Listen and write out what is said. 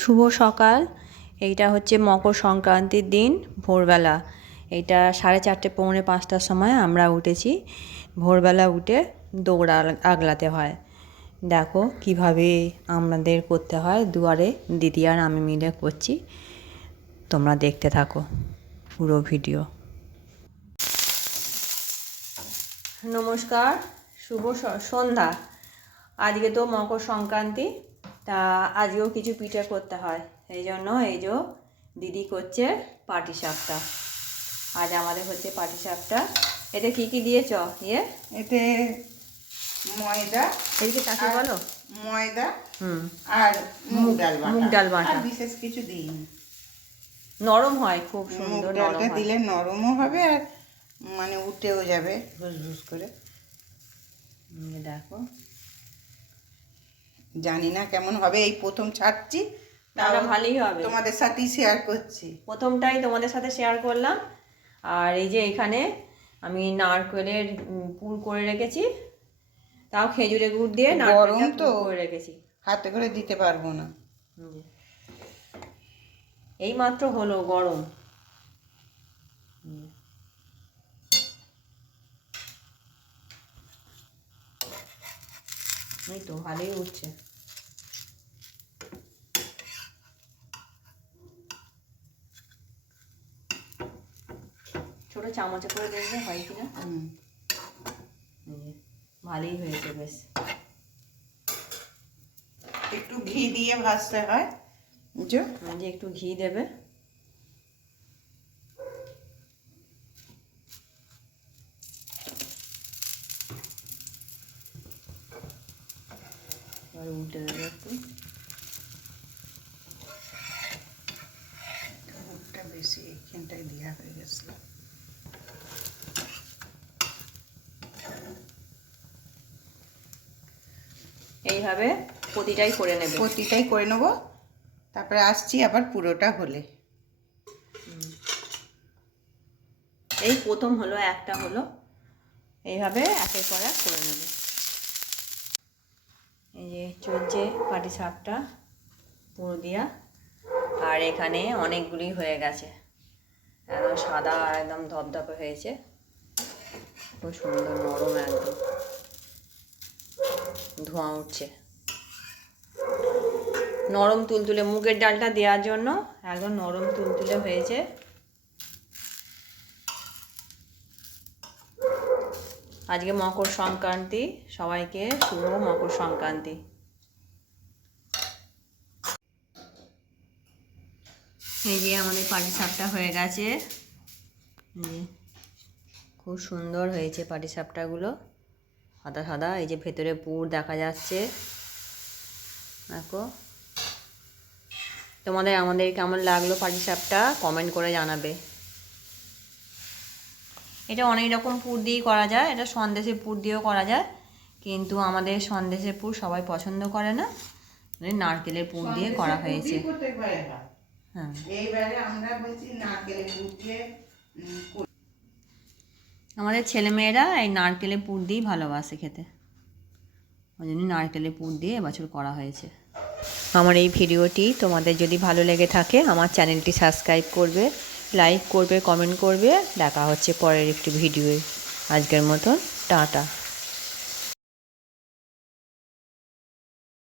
শুভ সকাল। এইটা হচ্ছে মকর সংক্রান্তির দিন ভোরবেলা। এইটা 4:30 পৌনে 5টার সময় আমরা উঠেছি। ভোরবেলা উঠে দৌড় আগলাতে হয়। দেখো কিভাবে আমাদের করতে হয়, দুয়ারে দিদি আর আমি মিলে করছি। তোমরা দেখতে থাকো পুরো ভিডিও। নমস্কার, শুভ সন্ধ্যা। আজকে তো মকর সংক্রান্তি, তা আজকেও কিছু পিঠে করতে হয়। এই জন্য এই যে দিদি করছে পাটিসাপটা। আজ আমাদের হচ্ছে পাটিসাপটা। এতে কি কি দিয়েছ? এতে ময়দা, এদিকে তাকে বলো। ময়দা আর মুগ ডাল বাটা। আর বিশেষ কিছু দিইনি। নরম হয়, খুব সুন্দর। মুগ ডালটা দিলে নরমও হবে আর মানে উঠেও যাবে ভুস করে। দেখো, জানি না কেমন হবে, এই প্রথম ছাড়ছি। তাহলে ভালোই হবে, তোমাদের সাথেই শেয়ার করছি। প্রথমটাই তোমাদের সাথে শেয়ার করলাম। আর এই যে এখানে আমি নারকেলের পুর করে রেখেছি, তাও খেজুরের গুড় দিয়ে গরম তো করে রেখেছি, হাতে করে দিতে পারবো না। এই মাত্র হলো গরম। এই তো ভালোই উঠছে। ছোট চামচে করে দেখবে হয় কিনা। ভালোই হয়েছে বেশ। একটু ঘি দিয়ে ভাজতে হয়, যে একটু ঘি দেবে। উল্টে দেবে একটু। বেশি এখানটায় দেওয়া হয়ে গেছিল। এইভাবে প্রতিটাই করে নেব। তারপরে আসছি আবার পুরোটা হলে। এই প্রথম হলো, একটা হলো। এইভাবে একের পর এক করে নেবে। এই যে চলছে পাটিসাপটা পুরো দিয়া। আর এখানে অনেকগুলি হয়ে গেছে, একদম সাদা, একদম ধপধপে হয়েছে, খুব সুন্দর নরম, একদম ধোঁয়া উঠছে। নরম তুলতুলে, মুগের ডালটা দেওয়ার জন্য একদম নরম তুলতুলে হয়েছে। আজকে মকর সংক্রান্তি, সবাইকে শুভ মকর সংক্রান্তি। এই যে আমাদের পাটিসাপটা হয়ে গেছে। খুব সুন্দর হয়েছে পাটিসাপটাগুলো, সাদা সাদা। এই যে ভেতরে পুর দেখা যাচ্ছে। দেখো, আমাদের কেমন লাগলো পাটিসাপটা কমেন্ট করে জানাবে। এটা অনেক রকম পুর দিয়েই করা যায়, এটা সন্দেশের পুর দিয়েও করা যায়, কিন্তু আমাদের সন্দেশের পুর সবাই পছন্দ করে না, নারকেলের পুর দিয়ে করা হয়েছে। হ্যাঁ, আমাদের ছেলেমেয়েরা এই নারকেলের পুর দিয়েই ভালোবাসে খেতে, ওই জন্য নারকেলের পুর দিয়ে এবছর করা হয়েছে। আমার এই ভিডিওটি তোমাদের যদি ভালো লেগে থাকে আমার চ্যানেলটি সাবস্ক্রাইব করবে, লাইক করবে, কমেন্ট করবে। দেখা হচ্ছে পরের একটি ভিডিওয়ে। আজকের মতন টাটা।